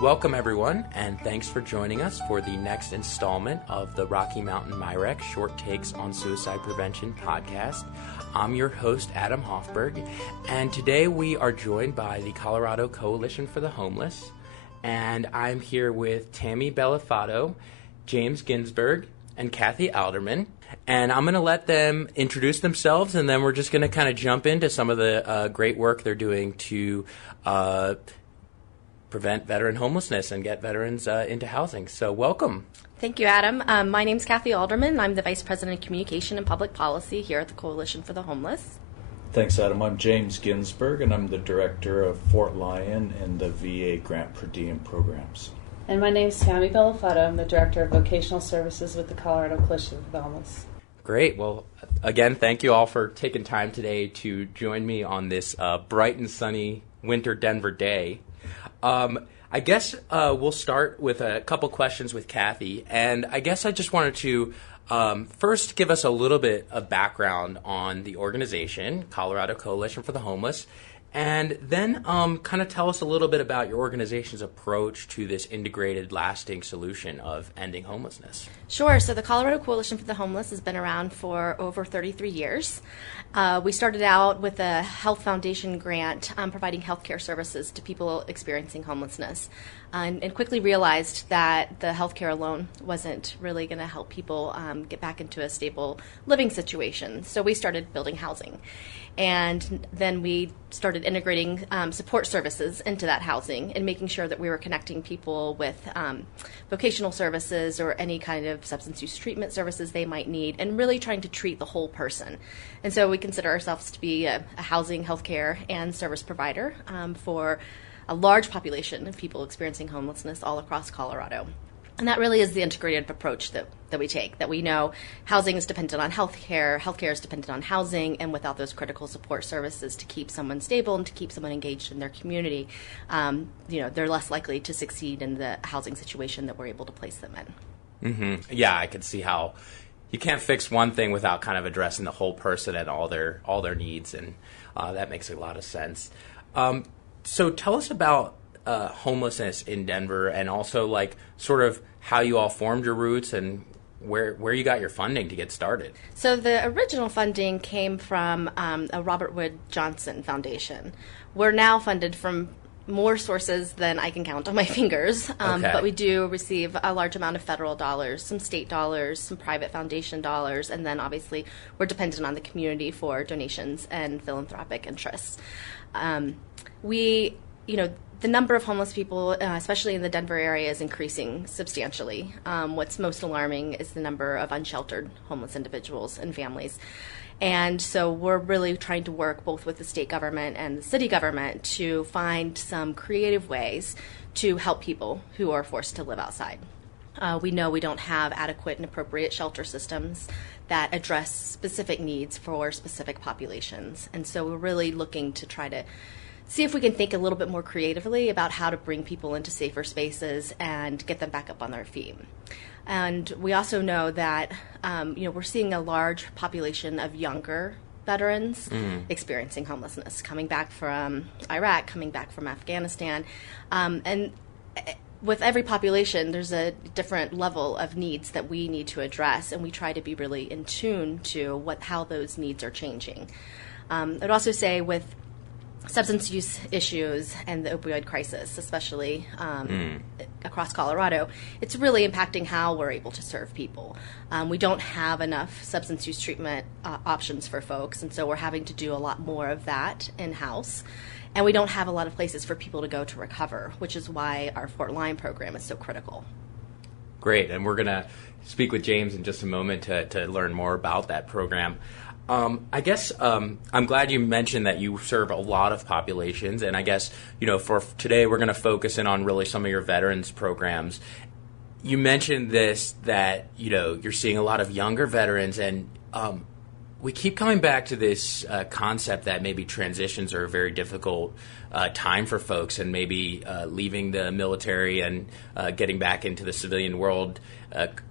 Welcome, everyone, and thanks for joining us for the next installment of the Rocky Mountain MyRec Short Takes on Suicide Prevention podcast. I'm your host, Adam Hoffberg, and today we are joined by the Colorado Coalition for the Homeless, and I'm here with Tammy Bellafato, James Ginsberg, and Kathy Alderman, and I'm going to let them introduce themselves, and then we're just going to kind of jump into some of the great work they're doing to prevent veteran homelessness and get veterans into housing. So welcome. Thank you, Adam. My name's Kathy Alderman. I'm the Vice President of Communication and Public Policy here at the Coalition for the Homeless. Thanks, Adam. I'm James Ginsberg, and I'm the Director of Fort Lyon and the VA Grant Per Diem programs. And my name's Tammy Bellafato. I'm the Director of Vocational Services with the Colorado Coalition for the Homeless. Great. Well, again, thank you all for taking time today to join me on this bright and sunny winter Denver day. I guess we'll start with a couple questions with Kathy, and I guess I just wanted to first give us a little bit of background on the organization, Colorado Coalition for the Homeless, and then kind of tell us a little bit about your organization's approach to this integrated, lasting solution of ending homelessness. Sure. So the Colorado Coalition for the Homeless has been around for over 33 years. We started out with a Health Foundation grant providing healthcare services to people experiencing homelessness, and quickly realized that the healthcare alone wasn't really going to help people get back into a stable living situation. So we started building housing. And then we started integrating support services into that housing and making sure that we were connecting people with vocational services or any kind of substance use treatment services they might need, and really trying to treat the whole person. And so we consider ourselves to be a housing, healthcare, and service provider for a large population of people experiencing homelessness all across Colorado. And that really is the integrated approach that we take, that we know housing is dependent on healthcare, healthcare is dependent on housing, and without those critical support services to keep someone stable and to keep someone engaged in their community, they're less likely to succeed in the housing situation that we're able to place them in. Mm-hmm. Yeah, I can see how you can't fix one thing without kind of addressing the whole person and all their needs, and that makes a lot of sense. So tell us about homelessness in Denver, and also like sort of how you all formed your roots and where you got your funding to get started. So the original funding came from a Robert Wood Johnson Foundation. We're now funded from more sources than I can count on my fingers, but we do receive a large amount of federal dollars, some state dollars, some private foundation dollars, and then obviously we're dependent on the community for donations and philanthropic interests. The number of homeless people, especially in the Denver area, is increasing substantially. What's most alarming is the number of unsheltered homeless individuals and families. And so we're really trying to work both with the state government and the city government to find some creative ways to help people who are forced to live outside. We know we don't have adequate and appropriate shelter systems that address specific needs for specific populations. And so we're really looking to try to see if we can think a little bit more creatively about how to bring people into safer spaces and get them back up on their feet. And we also know that we're seeing a large population of younger veterans experiencing homelessness, coming back from Iraq, coming back from Afghanistan. And with every population, there's a different level of needs that we need to address, and we try to be really in tune to how those needs are changing. I'd also say with substance use issues and the opioid crisis, especially across Colorado, it's really impacting how we're able to serve people. We don't have enough substance use treatment options for folks, and so we're having to do a lot more of that in-house. And we don't have a lot of places for people to go to recover, which is why our Fort Lyon program is so critical. Great, and we're going to speak with James in just a moment to learn more about that program. I guess I'm glad you mentioned that you serve a lot of populations, and I guess, for today we're going to focus in on really some of your veterans programs. You mentioned that you're seeing a lot of younger veterans, and we keep coming back to this concept that maybe transitions are a very difficult time for folks, and maybe leaving the military and getting back into the civilian world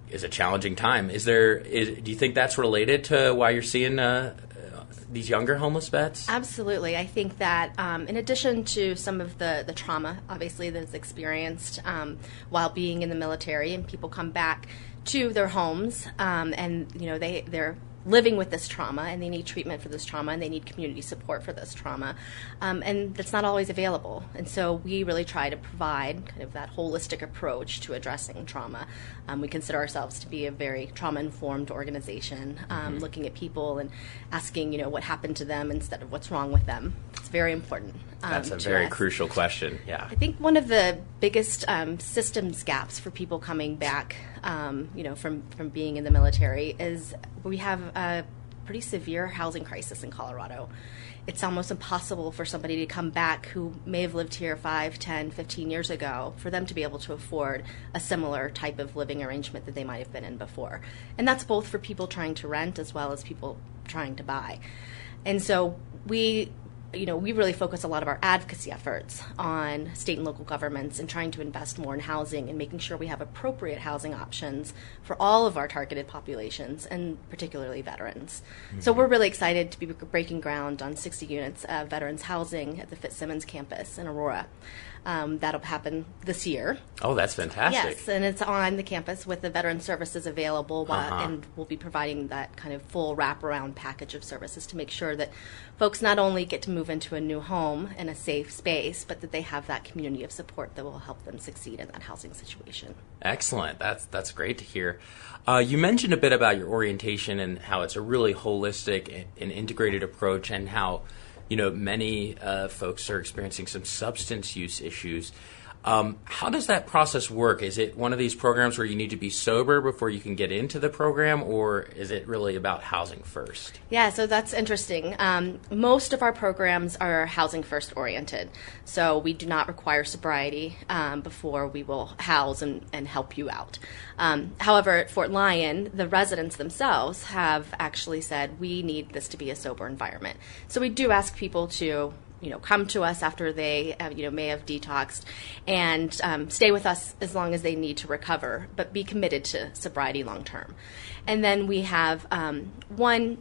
is a challenging time. Do you think that's related to why you're seeing these younger homeless vets? Absolutely. I think that in addition to some of the trauma, obviously, that's experienced while being in the military, and people come back to their homes, and they're living with this trauma, and they need treatment for this trauma, and they need community support for this trauma, and that's not always available. And so we really try to provide kind of that holistic approach to addressing trauma. We consider ourselves to be a very trauma-informed organization, looking at people and asking, what happened to them instead of what's wrong with them. It's very important. That's a very crucial question. Yeah. I think one of the biggest systems gaps for people coming back, from being in the military is we have a pretty severe housing crisis in Colorado. It's almost impossible for somebody to come back who may have lived here 5, 10, 15 years ago for them to be able to afford a similar type of living arrangement that they might have been in before. And that's both for people trying to rent as well as people trying to buy. And so we really focus a lot of our advocacy efforts on state and local governments and trying to invest more in housing and making sure we have appropriate housing options for all of our targeted populations, and particularly veterans. Mm-hmm. So we're really excited to be breaking ground on 60 units of veterans housing at the Fitzsimmons campus in Aurora. That'll happen this year. Oh, that's fantastic. Yes, and it's on the campus with the veteran services available, and we'll be providing that kind of full wraparound package of services to make sure that folks not only get to move into a new home in a safe space, but that they have that community of support that will help them succeed in that housing situation. Excellent. That's great to hear. You mentioned a bit about your orientation and how it's a really holistic and integrated approach, and how many folks are experiencing some substance use issues. How does that process work? Is it one of these programs where you need to be sober before you can get into the program, or is it really about housing first? Yeah, so that's interesting. Most of our programs are housing first oriented, so we do not require sobriety before we will house and help you out. However, at Fort Lyon, the residents themselves have actually said we need this to be a sober environment. So we do ask people to come to us after they, may have detoxed, and stay with us as long as they need to recover, but be committed to sobriety long term. And then we have one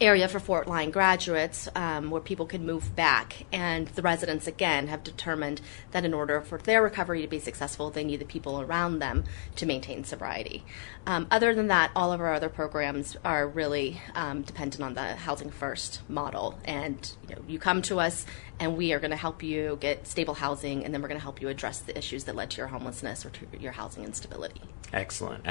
area for Fort Lyon graduates where people can move back, and the residents again have determined that in order for their recovery to be successful, they need the people around them to maintain sobriety. Other than that, all of our other programs are really dependent on the housing first model, and you come to us and we are going to help you get stable housing, and then we're going to help you address the issues that led to your homelessness or to your housing instability. Excellent.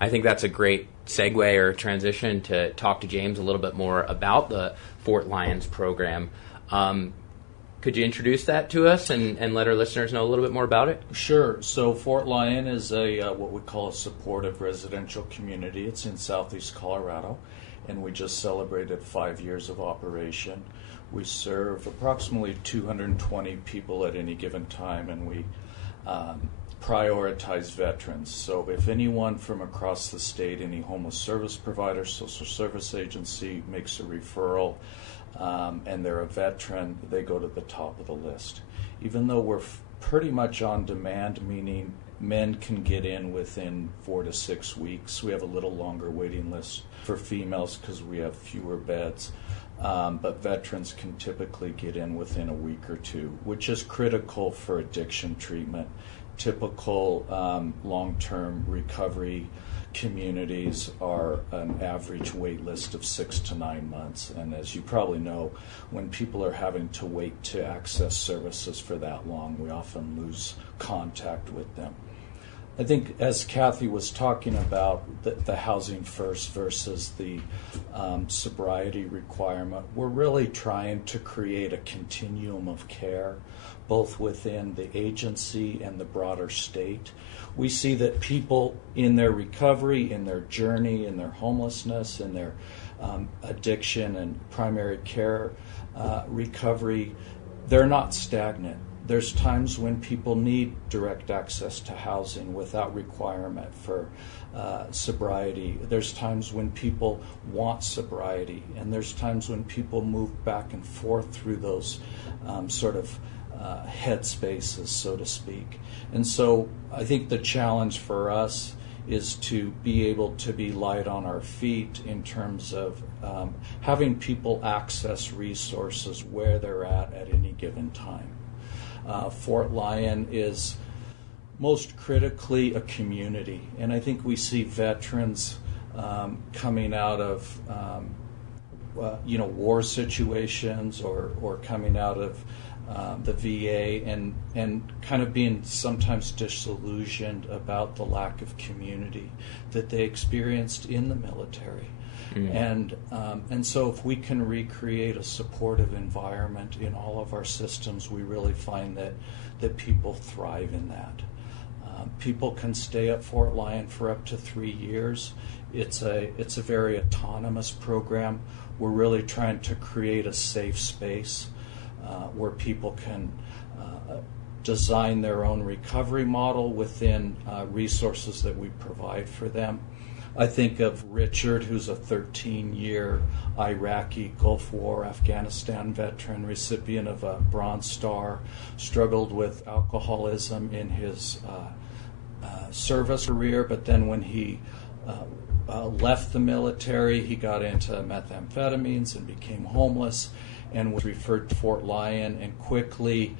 I think that's a great segue or transition to talk to James a little bit more about the Fort Lyons program. Could you introduce that to us and let our listeners know a little bit more about it? Sure. So Fort Lyon is what we call a supportive residential community. It's in southeast Colorado, and we just celebrated 5 years of operation. We serve approximately 220 people at any given time, and we prioritize veterans. So if anyone from across the state, any homeless service provider, social service agency makes a referral, and they're a veteran, they go to the top of the list. Even though we're pretty much on demand, meaning men can get in within 4 to 6 weeks, we have a little longer waiting list for females because we have fewer beds. But veterans can typically get in within a week or two, which is critical for addiction treatment. Typical long-term recovery communities are an average wait list of 6 to 9 months. And as you probably know, when people are having to wait to access services for that long, we often lose contact with them. I think as Kathy was talking about the housing first versus the sobriety requirement, we're really trying to create a continuum of care, both within the agency and the broader state. We see that people in their recovery, in their journey, in their homelessness, in their addiction and primary care recovery, they're not stagnant. There's times when people need direct access to housing without requirement for sobriety. There's times when people want sobriety, and there's times when people move back and forth through those sort of head spaces, so to speak. And so I think the challenge for us is to be able to be light on our feet in terms of having people access resources where they're at any given time. Fort Lyon is most critically a community, and I think we see veterans coming out of war situations or coming out of the VA and kind of being sometimes disillusioned about the lack of community that they experienced in the military. And so if we can recreate a supportive environment in all of our systems, we really find that people thrive in that. People can stay at Fort Lyon for up to 3 years. It's a very autonomous program. We're really trying to create a safe space where people can design their own recovery model within resources that we provide for them. I think of Richard, who's a 13-year Iraqi Gulf War Afghanistan veteran, recipient of a Bronze Star, struggled with alcoholism in his service career, but then when he left the military, he got into methamphetamines and became homeless and was referred to Fort Lyon and quickly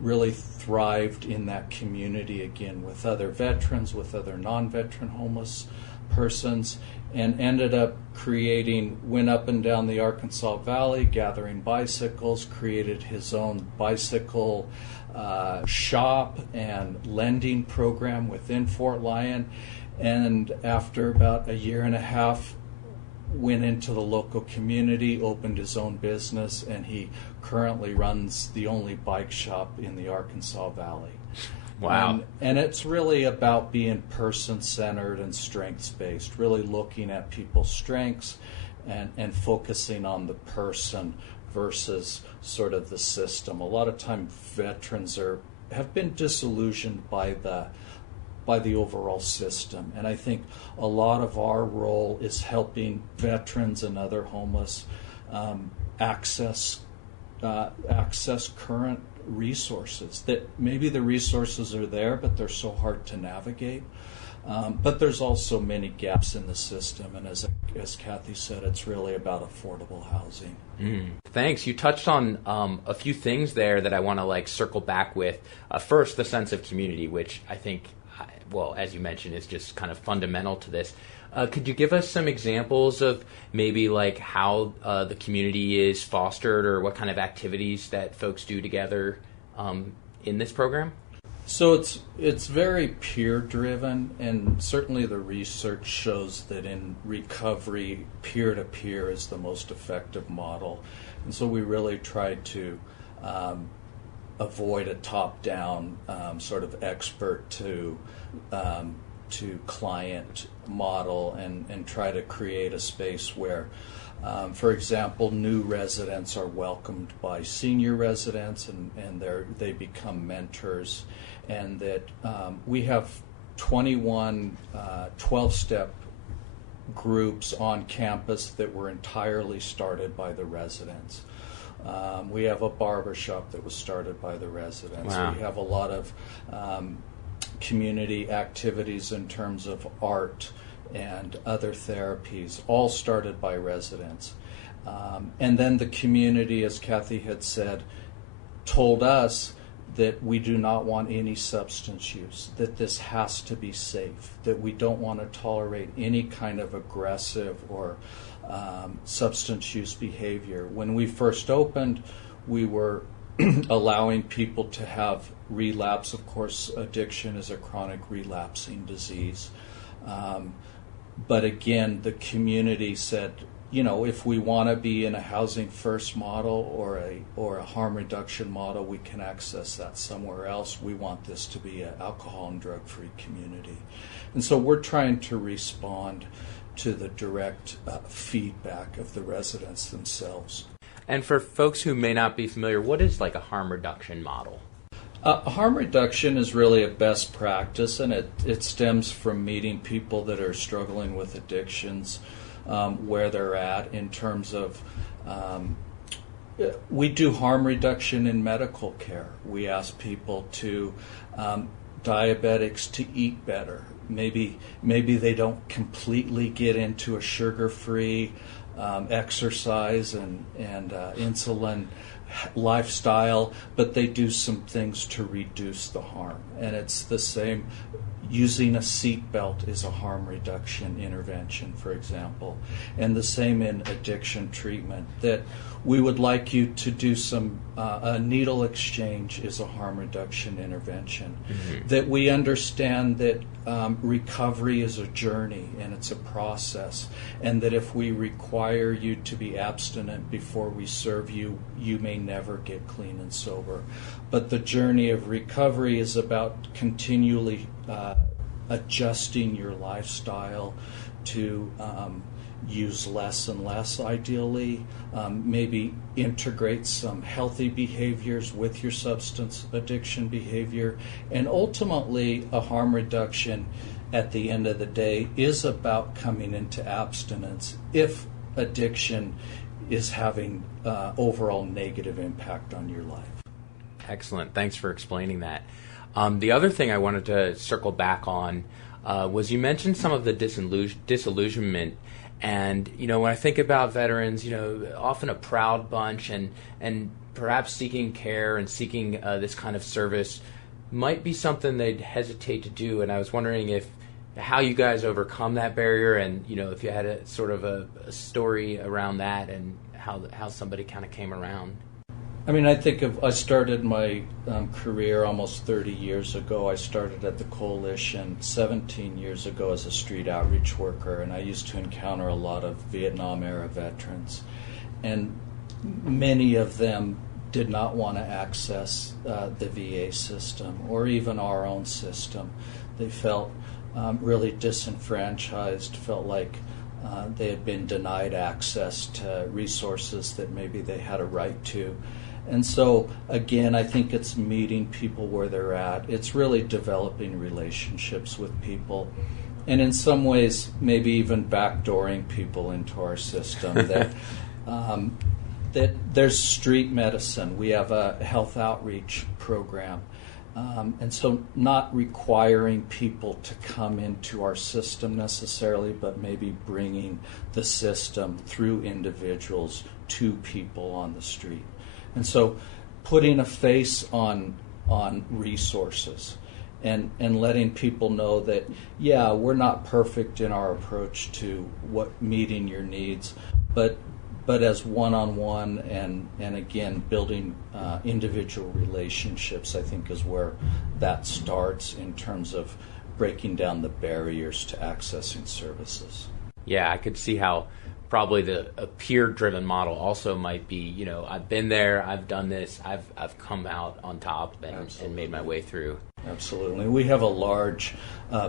really thrived in that community again with other veterans, with other non-veteran homeless persons, and ended up went up and down the Arkansas Valley gathering bicycles, created his own bicycle shop and lending program within Fort Lyon, and after about a year and a half went into the local community, opened his own business, and he currently runs the only bike shop in the Arkansas Valley. Wow. And it's really about being person-centered and strengths-based, really looking at people's strengths and focusing on the person versus sort of the system. A lot of time veterans have been disillusioned by the overall system, and I think a lot of our role is helping veterans and other homeless access current resources. That maybe the resources are there, but they're so hard to navigate. But there's also many gaps in the system, and as Kathy said, it's really about affordable housing. Thanks. You touched on a few things there that I want to circle back with. First, the sense of community, which I think, well, as you mentioned, is just kind of fundamental to this. Could you give us some examples of maybe how the community is fostered or what kind of activities that folks do together in this program? So it's very peer-driven, and certainly the research shows that in recovery, peer-to-peer is the most effective model. And so we really try to avoid a top-down sort of expert to client model and try to create a space where, for example, new residents are welcomed by senior residents and they become mentors, and that we have 21 12-step groups on campus that were entirely started by the residents. We have a barber shop that was started by the residents. Wow. We have a lot of community activities in terms of art and other therapies, all started by residents. And then the community, as Kathy had said, told us that we do not want any substance use, that this has to be safe, that we don't want to tolerate any kind of aggressive or substance use behavior. When we first opened, we were allowing people to have relapse. Of course, addiction is a chronic relapsing disease. But again, the community said, if we want to be in a housing first model or a harm reduction model, we can access that somewhere else. We want this to be an alcohol and drug free community. And so we're trying to respond to the direct feedback of the residents themselves. And for folks who may not be familiar, what is a harm reduction model? Harm reduction is really a best practice, and it stems from meeting people that are struggling with addictions, where they're at in terms of, we do harm reduction in medical care. We ask people diabetics to eat better, maybe they don't completely get into a sugar-free exercise and insulin lifestyle, but they do some things to reduce the harm. And it's the same. Using a seat belt is a harm reduction intervention, for example, and the same in addiction treatment. That we would like you to do some a needle exchange is a harm reduction intervention. Mm-hmm. That we understand that recovery is a journey and it's a process, and that if we require you to be abstinent before we serve you, you may never get clean and sober. But the journey of recovery is about continually adjusting your lifestyle to use less and less, ideally. Maybe integrate some healthy behaviors with your substance addiction behavior. And ultimately, a harm reduction at the end of the day is about coming into abstinence if addiction is having overall negative impact on your life. Excellent. Thanks for explaining that. The other thing I wanted to circle back on was you mentioned some of the disillusionment. And, when I think about veterans, often a proud bunch and perhaps seeking care and seeking this kind of service might be something they'd hesitate to do. And I was wondering how you guys overcome that barrier and, if you had a sort of a story around that and how somebody kind of came around. I started my career almost 30 years ago. I started at the Coalition 17 years ago as a street outreach worker, and I used to encounter a lot of Vietnam-era veterans. And many of them did not want to access the VA system or even our own system. They felt really disenfranchised, felt like they had been denied access to resources that maybe they had a right to. And so, again, I think it's meeting people where they're at. It's really developing relationships with people. And in some ways, maybe even backdooring people into our system. That there's street medicine. We have a health outreach program. And so not requiring people to come into our system necessarily, but maybe bringing the system through individuals to people on the street. And so putting a face on resources and letting people know that, yeah, we're not perfect in our approach to meeting your needs, but as one-on-one and again, building individual relationships, I think is where that starts in terms of breaking down the barriers to accessing services. Yeah, I could see how probably a peer-driven model also might be, I've been there, I've done this, I've come out on top and made my way through. Absolutely. We have a large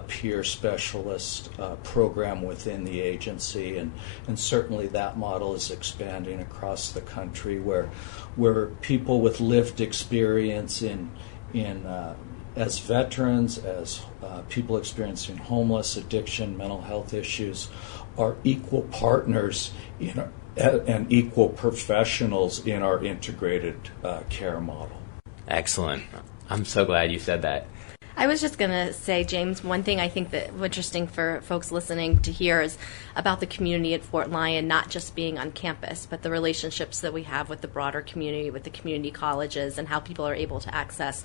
peer specialist program within the agency, and certainly that model is expanding across the country where people with lived experience in as veterans, as people experiencing homeless, addiction, mental health issues, are equal partners and equal professionals in our integrated care model. Excellent. I'm so glad you said that. I was just going to say, James, one thing I think that interesting for folks listening to hear is about the community at Fort Lyon, not just being on campus, but the relationships that we have with the broader community, with the community colleges, and how people are able to access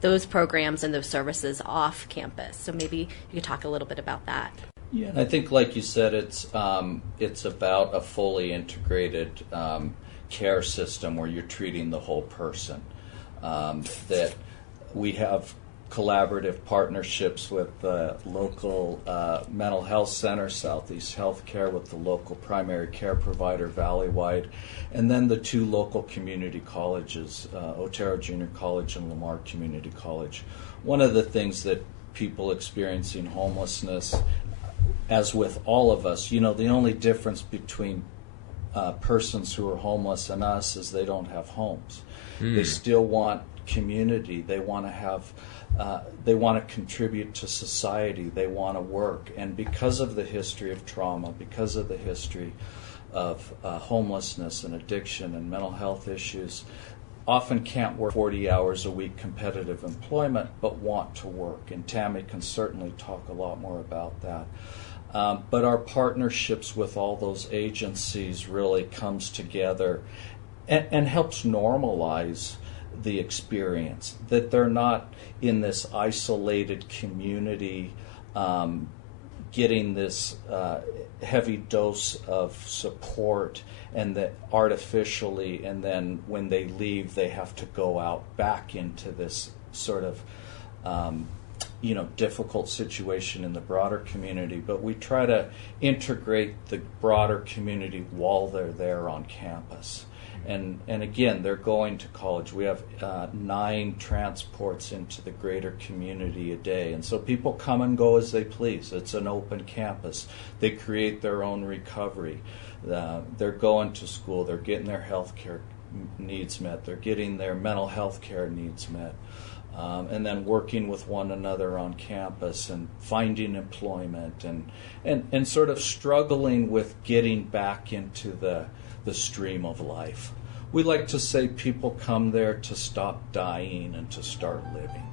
those programs and those services off campus. So maybe you could talk a little bit about that. Yeah, and I think, like you said, it's about a fully integrated care system where you're treating the whole person. That we have collaborative partnerships with the local mental health center, Southeast Healthcare, with the local primary care provider, Valleywide, and then the two local community colleges, Otero Junior College and Lamar Community College. One of the things that people experiencing homelessness, as with all of us, the only difference between persons who are homeless and us is they don't have homes. They still want community. They want to have. They want to contribute to society. They want to work. And because of the history of trauma, because of the history of homelessness and addiction and mental health issues, often can't work 40 hours a week competitive employment, but want to work. And Tammy can certainly talk a lot more about that. But our partnerships with all those agencies really comes together and helps normalize the experience, that they're not in this isolated community getting this heavy dose of support, and that artificially, and then when they leave, they have to go out back into this sort of difficult situation in the broader community. But we try to integrate the broader community while they're there on campus. And again, they're going to college. We have 9 transports into the greater community a day. And so people come and go as they please. It's an open campus. They create their own recovery. They're going to school. They're getting their health care needs met. They're getting their mental health care needs met. And then working with one another on campus and finding employment and sort of struggling with getting back into the stream of life. We like to say people come there to stop dying and to start living.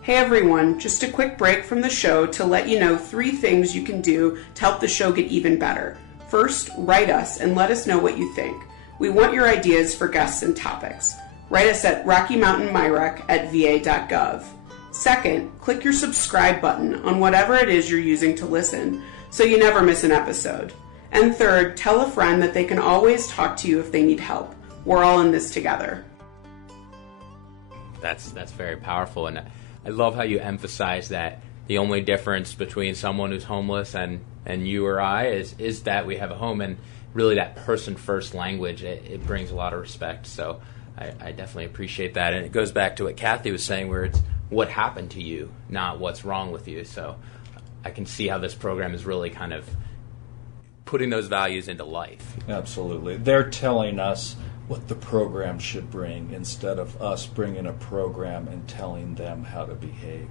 Hey everyone, just a quick break from the show to let you know 3 things you can do to help the show get even better. First, write us and let us know what you think. We want your ideas for guests and topics. Write us at rockymountainmyrock@va.gov. Second, click your subscribe button on whatever it is you're using to listen so you never miss an episode. And third, tell a friend that they can always talk to you if they need help. We're all in this together. That's very powerful, and I love how you emphasize that the only difference between someone who's homeless and you or I is that we have a home, and really that person-first language, it brings a lot of respect. So I definitely appreciate that, and it goes back to what Kathy was saying, where it's what happened to you, not what's wrong with you. So I can see how this program is really kind of putting those values into life. Absolutely. They're telling us what the program should bring instead of us bringing a program and telling them how to behave.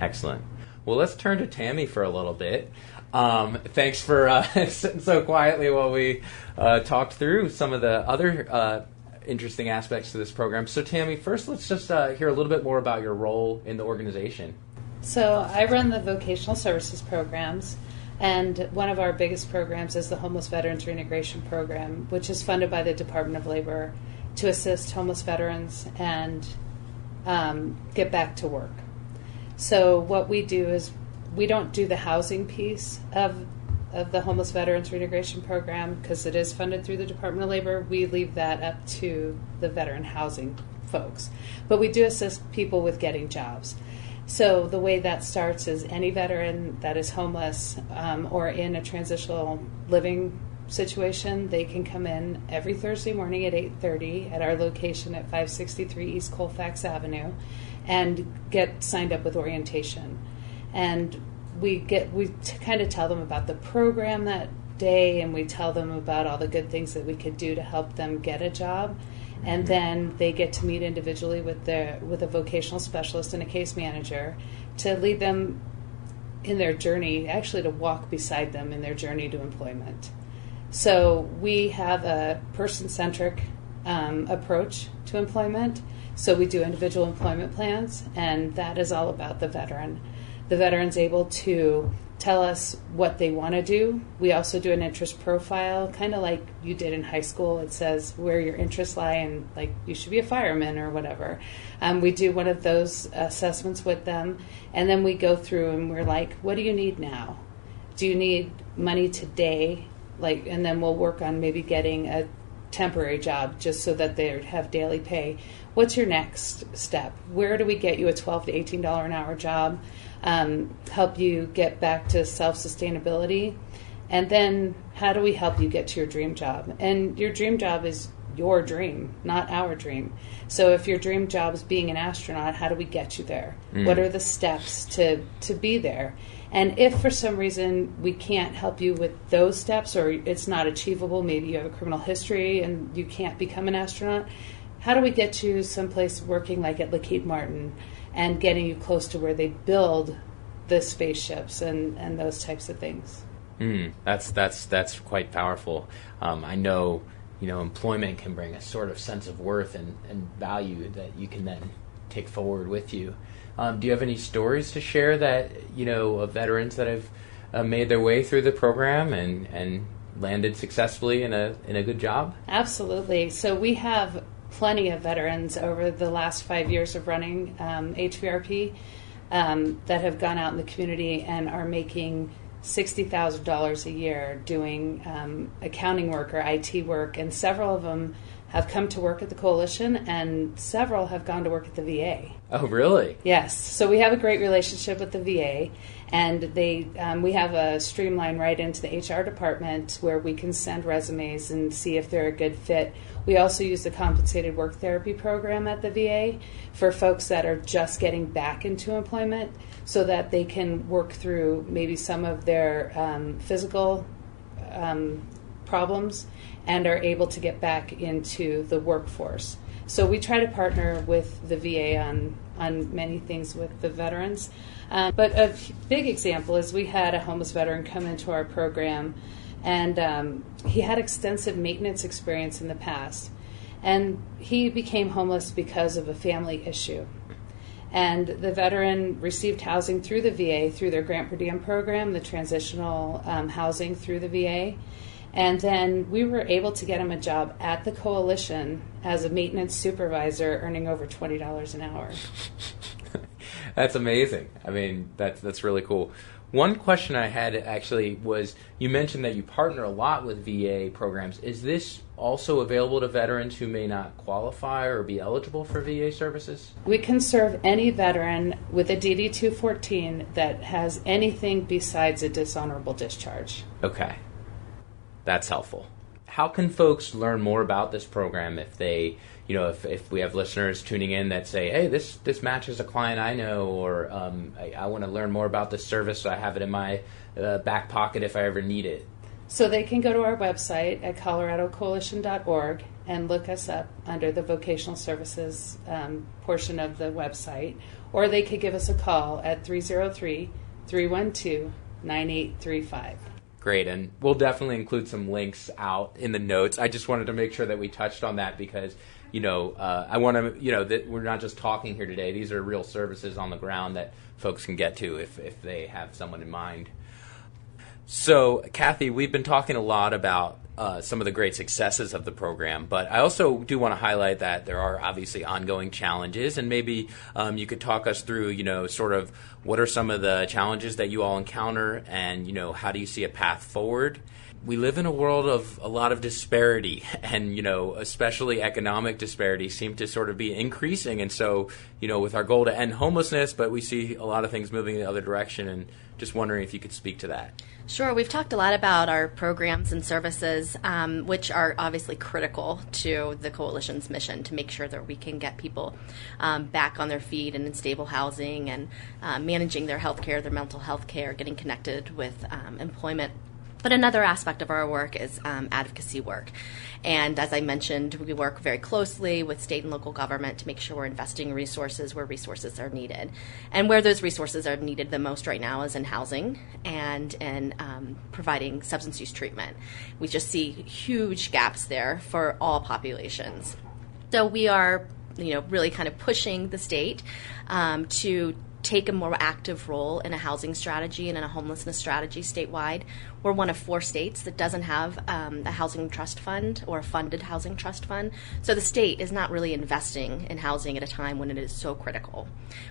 Excellent. Well, let's turn to Tammy for a little bit. Thanks for sitting so quietly while we talked through some of the other interesting aspects to this program. So, Tammy, first let's just hear a little bit more about your role in the organization. So I run the vocational services programs, and one of our biggest programs is the Homeless Veterans Reintegration Program, which is funded by the Department of Labor to assist homeless veterans and get back to work. So what we do is we don't do the housing piece of the Homeless Veterans Reintegration Program because it is funded through the Department of Labor. We leave that up to the veteran housing folks. But we do assist people with getting jobs. So the way that starts is any veteran that is homeless or in a transitional living situation, they can come in every Thursday morning at 8:30 at our location at 563 East Colfax Avenue and get signed up with orientation. And we kind of tell them about the program that day, and we tell them about all the good things that we could do to help them get a job. And then they get to meet individually with a vocational specialist and a case manager to lead them in their journey, actually to walk beside them in their journey to employment. So we have a person-centric approach to employment. So we do individual employment plans, and that is all about the veteran. The veteran's able to tell us what they want to do. We also do an interest profile, kind of like you did in high school. It says where your interests lie, and like you should be a fireman or whatever. We do one of those assessments with them, and then we go through and we're like, what do you need now? Do you need money today? And then we'll work on maybe getting a temporary job just so that they have daily pay. What's your next step? Where do we get you a $12 to $18 an hour job? Help you get back to self-sustainability, and then how do we help you get to your dream job? And your dream job is your dream, not our dream. So if your dream job is being an astronaut, how do we get you there? What are the steps to be there? And if for some reason we can't help you with those steps, or it's not achievable, maybe you have a criminal history and you can't become an astronaut, how do we get you someplace working like at Lockheed Martin and getting you close to where they build the spaceships and those types of things? That's quite powerful. I know, employment can bring a sort of sense of worth and value that you can then take forward with you. Do you have any stories to share that, of veterans that have made their way through the program and landed successfully in a good job? Absolutely. So we have plenty of veterans over the last 5 years of running HVRP that have gone out in the community and are making $60,000 a year doing accounting work or IT work, and several of them have come to work at the coalition, and several have gone to work at the VA. Oh, really? Yes. So we have a great relationship with the VA, and we have a streamline right into the HR department where we can send resumes and see if they're a good fit. We also use the compensated work therapy program at the VA for folks that are just getting back into employment so that they can work through maybe some of their physical problems and are able to get back into the workforce. So we try to partner with the VA on many things with the veterans. But a big example is we had a homeless veteran come into our program, and he had extensive maintenance experience in the past. And he became homeless because of a family issue. And the veteran received housing through the VA, through their grant per diem program, the transitional housing through the VA. And then we were able to get him a job at the coalition as a maintenance supervisor, earning over $20 an hour. That's amazing. I mean, that's really cool. One question I had actually was, you mentioned that you partner a lot with VA programs. Is this also available to veterans who may not qualify or be eligible for VA services? We can serve any veteran with a DD-214 that has anything besides a dishonorable discharge. Okay. That's helpful. How can folks learn more about this program if they, if we have listeners tuning in that say, hey, this matches a client I know, or I want to learn more about this service so I have it in my back pocket if I ever need it? So they can go to our website at coloradocoalition.org and look us up under the vocational services portion of the website, or they could give us a call at 303-312-9835. Great, and we'll definitely include some links out in the notes. I just wanted to make sure that we touched on that because, I want to, that we're not just talking here today. These are real services on the ground that folks can get to if they have someone in mind. So, Kathy, we've been talking a lot about some of the great successes of the program, but I also do want to highlight that there are obviously ongoing challenges, and maybe you could talk us through, sort of what are some of the challenges that you all encounter, and, how do you see a path forward? We live in a world of a lot of disparity, and, especially economic disparity seem to sort of be increasing, and so, with our goal to end homelessness, but we see a lot of things moving in the other direction, and just wondering if you could speak to that. Sure. We've talked a lot about our programs and services, which are obviously critical to the Coalition's mission to make sure that we can get people back on their feet and in stable housing and managing their health care, their mental health care, getting connected with employment. But another aspect of our work is advocacy work. And as I mentioned, we work very closely with state and local government to make sure we're investing resources where resources are needed. And where those resources are needed the most right now is in housing and in providing substance use treatment. We just see huge gaps there for all populations. So we are, really kind of pushing the state to take a more active role in a housing strategy and in a homelessness strategy statewide. We're one of 4 states that doesn't have a housing trust fund or a funded housing trust fund. So the state is not really investing in housing at a time when it is so critical.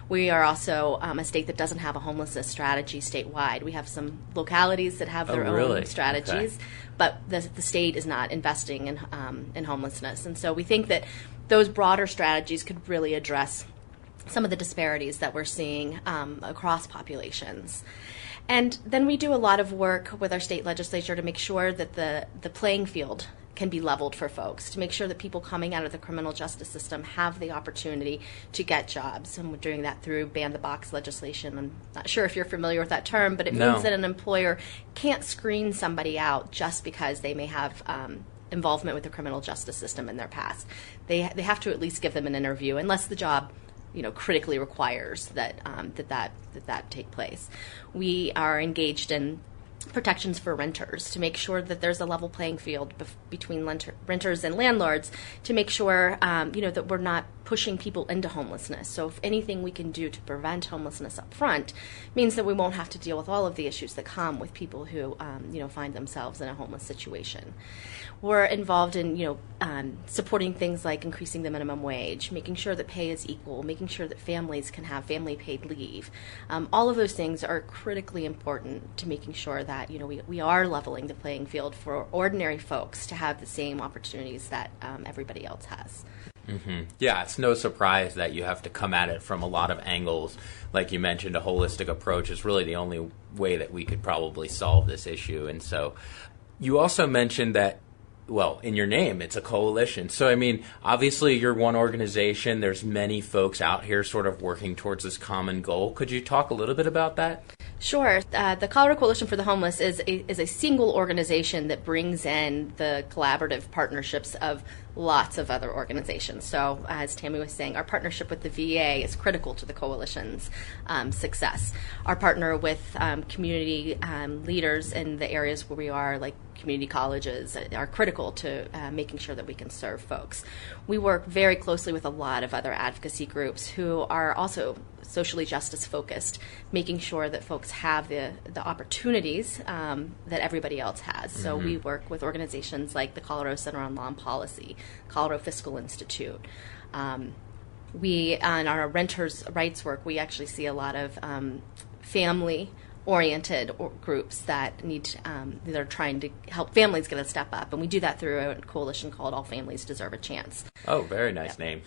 We are also a state that doesn't have a homelessness strategy statewide. We have some localities that have their own strategies, but the state is not investing in homelessness. And so we think that those broader strategies could really address some of the disparities that we're seeing across populations. And then we do a lot of work with our state legislature to make sure that the playing field can be leveled for folks, to make sure that people coming out of the criminal justice system have the opportunity to get jobs. And we're doing that through ban-the-box legislation. I'm not sure if you're familiar with that term, but it means that an employer can't screen somebody out just because they may have involvement with the criminal justice system in their past. They have to at least give them an interview, unless the job critically requires that take place. We are engaged in protections for renters, to make sure that there's a level playing field between renters and landlords, to make sure that we're not pushing people into homelessness. So if anything we can do to prevent homelessness up front means that we won't have to deal with all of the issues that come with people who find themselves in a homeless situation. We're involved in supporting things like increasing the minimum wage, making sure that pay is equal, making sure that families can have family paid leave. All of those things are critically important to making sure that we are leveling the playing field for ordinary folks to have the same opportunities that everybody else has. Mm-hmm. Yeah, it's no surprise that you have to come at it from a lot of angles. Like you mentioned, a holistic approach is really the only way that we could probably solve this issue. And so you also mentioned that, well, in your name, it's a coalition. So, I mean, obviously you're one organization. There's many folks out here sort of working towards this common goal. Could you talk a little bit about that? Sure. The Colorado Coalition for the Homeless is a single organization that brings in the collaborative partnerships of lots of other organizations. So, as Tammy was saying, our partnership with the VA is critical to the coalition's success. Our partner with community leaders in the areas where we are, like community colleges, are critical to making sure that we can serve folks. We work very closely with a lot of other advocacy groups who are also socially justice focused, making sure that folks have the opportunities that everybody else has. So we work with organizations like the Colorado Center on Law and Policy, Colorado Fiscal Institute. We, on our renters' rights work, we actually see a lot of family-oriented groups that are trying to help families get a step up, and we do that through a coalition called All Families Deserve a Chance. Oh, very nice name.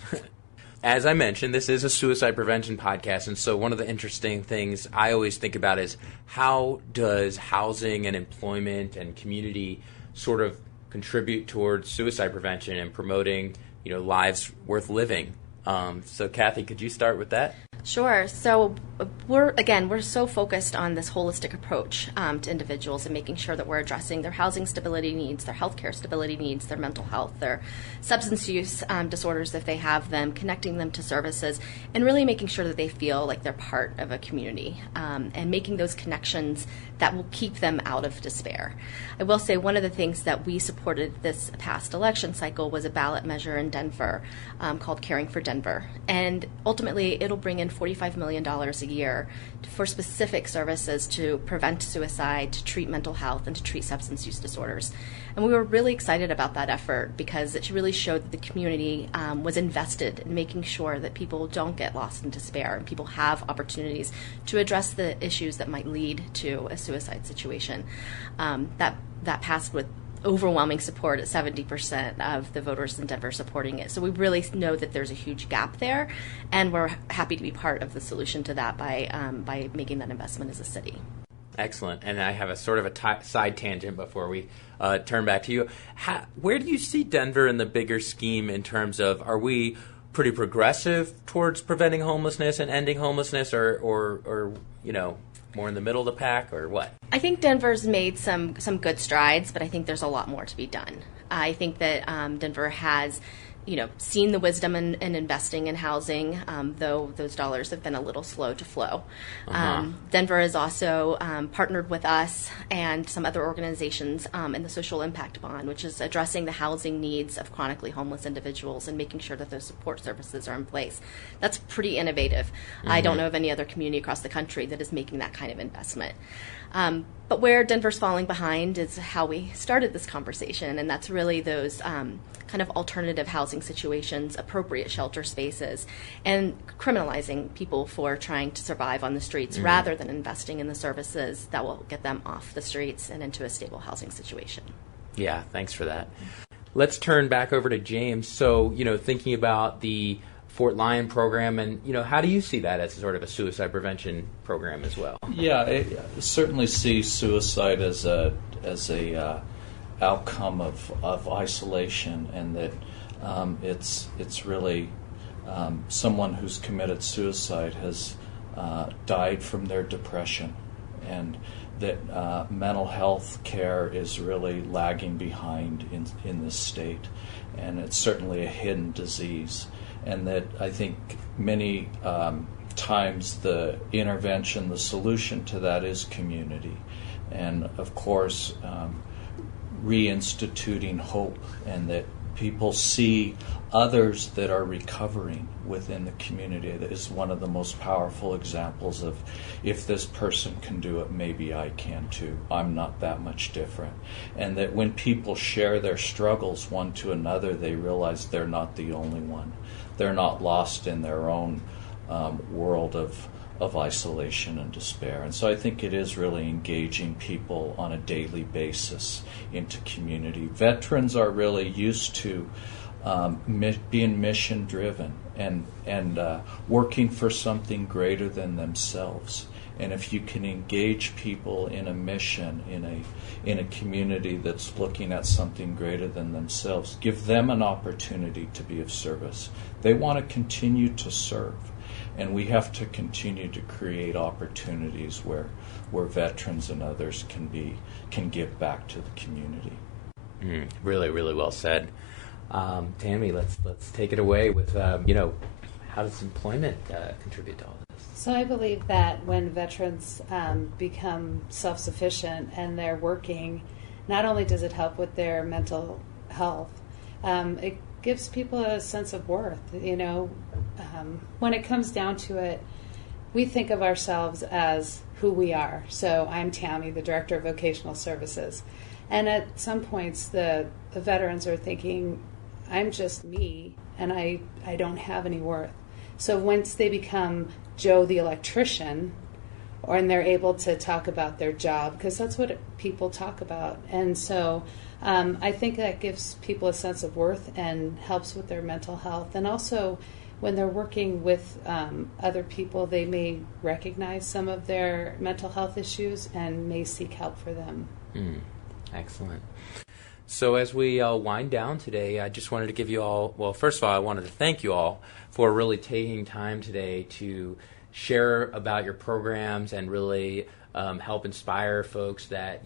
As I mentioned, this is a suicide prevention podcast, and so one of the interesting things I always think about is how does housing and employment and community sort of contribute towards suicide prevention and promoting, lives worth living? So, Kathy, could you start with that? Sure. So we're so focused on this holistic approach to individuals and making sure that we're addressing their housing stability needs, their healthcare stability needs, their mental health, their substance use disorders if they have them, connecting them to services, and really making sure that they feel like they're part of a community and making those connections that will keep them out of despair. I will say one of the things that we supported this past election cycle was a ballot measure in Denver called Caring for Denver. And ultimately, it'll bring in $45 million a year for specific services to prevent suicide, to treat mental health, and to treat substance use disorders. And we were really excited about that effort because it really showed that the community was invested in making sure that people don't get lost in despair and people have opportunities to address the issues that might lead to a suicide situation. That passed with overwhelming support at 70% of the voters in Denver supporting it. So we really know that there's a huge gap there, and we're happy to be part of the solution to that by making that investment as a city. Excellent. And I have a sort of a side tangent before we turn back to you. Where do you see Denver in the bigger scheme in terms of, are we pretty progressive towards preventing homelessness and ending homelessness, or more in the middle of the pack, or what? I think Denver's made some good strides, but I think there's a lot more to be done. I think that Denver has, seen the wisdom in investing in housing, though those dollars have been a little slow to flow. Denver has also partnered with us and some other organizations in the Social Impact Bond, which is addressing the housing needs of chronically homeless individuals and making sure that those support services are in place. That's pretty innovative. I don't know of any other community across the country that is making that kind of investment. But where Denver's falling behind is how we started this conversation, and that's really those kind of alternative housing situations, appropriate shelter spaces, and criminalizing people for trying to survive on the streets rather than investing in the services that will get them off the streets and into a stable housing situation. Yeah, thanks for that. Let's turn back over to James. So, thinking about the Fort Lyon program, and how do you see that as sort of a suicide prevention program as well? Yeah, I certainly see suicide as a outcome of isolation, and that it's really someone who's committed suicide has died from their depression, and that mental health care is really lagging behind in this state, and it's certainly a hidden disease. And that I think many times the intervention, the solution to that is community. and of course, reinstituting hope, and that people see others that are recovering within the community. That is one of the most powerful examples of, if this person can do it, maybe I can too. I'm not that much different. And that when people share their struggles one to another, they realize they're not the only one. They're not lost in their own world of isolation and despair. And so I think it is really engaging people on a daily basis into community. Veterans are really used to being mission driven and working for something greater than themselves. And if you can engage people in a mission, in a community that's looking at something greater than themselves, give them an opportunity to be of service. They want to continue to serve. And we have to continue to create opportunities where veterans and others can give back to the community. Really, really well said. Tammy, let's take it away with how does employment contribute to all this? So I believe that when veterans become self-sufficient and they're working, not only does it help with their mental health, it gives people a sense of worth. When it comes down to it, we think of ourselves as who we are. So I'm Tammy, the Director of Vocational Services. And at some points, the veterans are thinking, I'm just me, and I don't have any worth. So once they become Joe the electrician, and they're able to talk about their job, because that's what people talk about. And so I think that gives people a sense of worth and helps with their mental health. And also, when they're working with other people, they may recognize some of their mental health issues and may seek help for them. Excellent. So as we wind down today, I just wanted to give you all, well, first of all, I wanted to thank you all for really taking time today to share about your programs and really help inspire folks that,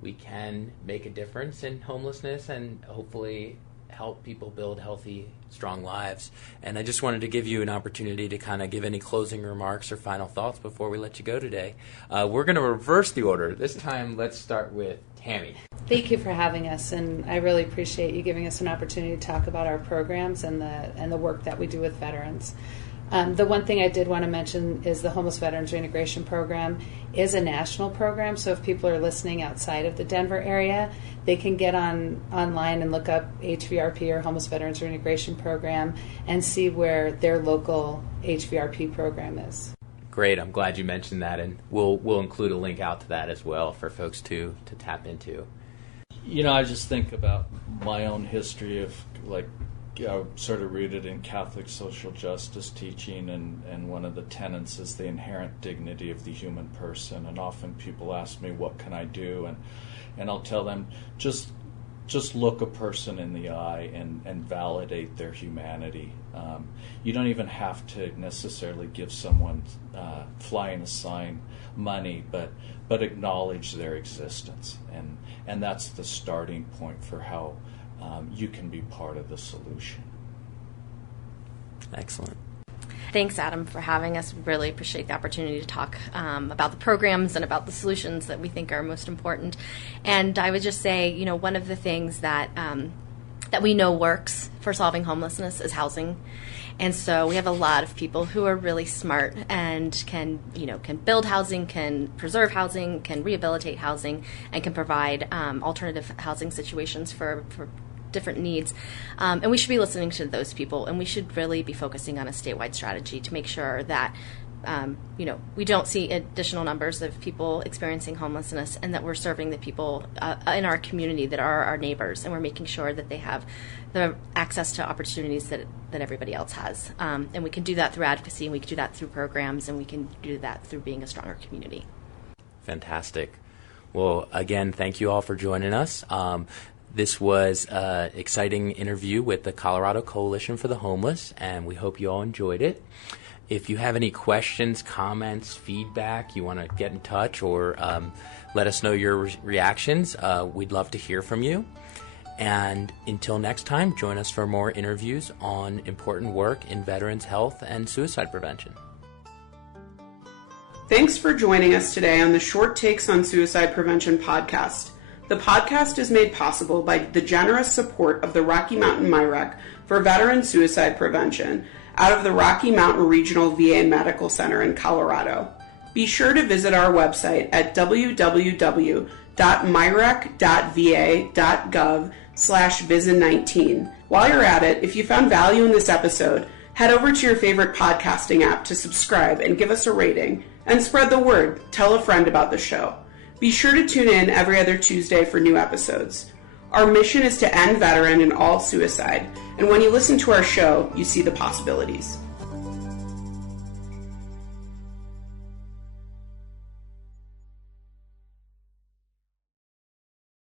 we can make a difference in homelessness and hopefully help people build healthy, strong lives. And I just wanted to give you an opportunity to kind of give any closing remarks or final thoughts before we let you go today. We're going to reverse the order. This time, let's start with Tammy. Thank you for having us, and I really appreciate you giving us an opportunity to talk about our programs and the work that we do with veterans. The one thing I did want to mention is the Homeless Veterans Reintegration Program is a national program, so if people are listening outside of the Denver area, they can get online and look up HVRP or Homeless Veterans Reintegration Program and see where their local HVRP program is. Great. I'm glad you mentioned that, and we'll include a link out to that as well for folks to tap into. I just think about my own history of sort of rooted in Catholic social justice teaching, and one of the tenets is the inherent dignity of the human person. And often people ask me, what can I do? And I'll tell them, just look a person in the eye and validate their humanity. You don't even have to necessarily give someone flying a sign money, but acknowledge their existence. And that's the starting point for how you can be part of the solution. Excellent. Thanks, Adam, for having us. Really appreciate the opportunity to talk about the programs and about the solutions that we think are most important. And I would just say, one of the things that we know works for solving homelessness is housing. And so we have a lot of people who are really smart and can build housing, can preserve housing, can rehabilitate housing, and can provide alternative housing situations for different needs. And we should be listening to those people, and we should really be focusing on a statewide strategy to make sure that we don't see additional numbers of people experiencing homelessness, and that we're serving the people in our community that are our neighbors, and we're making sure that they have the access to opportunities that everybody else has. And we can do that through advocacy, and we can do that through programs, and we can do that through being a stronger community. Fantastic. Well, again, thank you all for joining us. This was an exciting interview with the Colorado Coalition for the Homeless, and we hope you all enjoyed it. If you have any questions, comments, feedback, you want to get in touch or let us know your reactions, we'd love to hear from you. And until next time, join us for more interviews on important work in veterans' health and suicide prevention. Thanks for joining us today on the Short Takes on Suicide Prevention podcast. The podcast is made possible by the generous support of the Rocky Mountain MIREC for veteran suicide prevention out of the Rocky Mountain Regional VA Medical Center in Colorado. Be sure to visit our website at www.mirec.va.gov/VISN19. While you're at it, if you found value in this episode, head over to your favorite podcasting app to subscribe and give us a rating, and spread the word. Tell a friend about the show. Be sure to tune in every other Tuesday for new episodes. Our mission is to end veteran and all suicide, and when you listen to our show, you see the possibilities.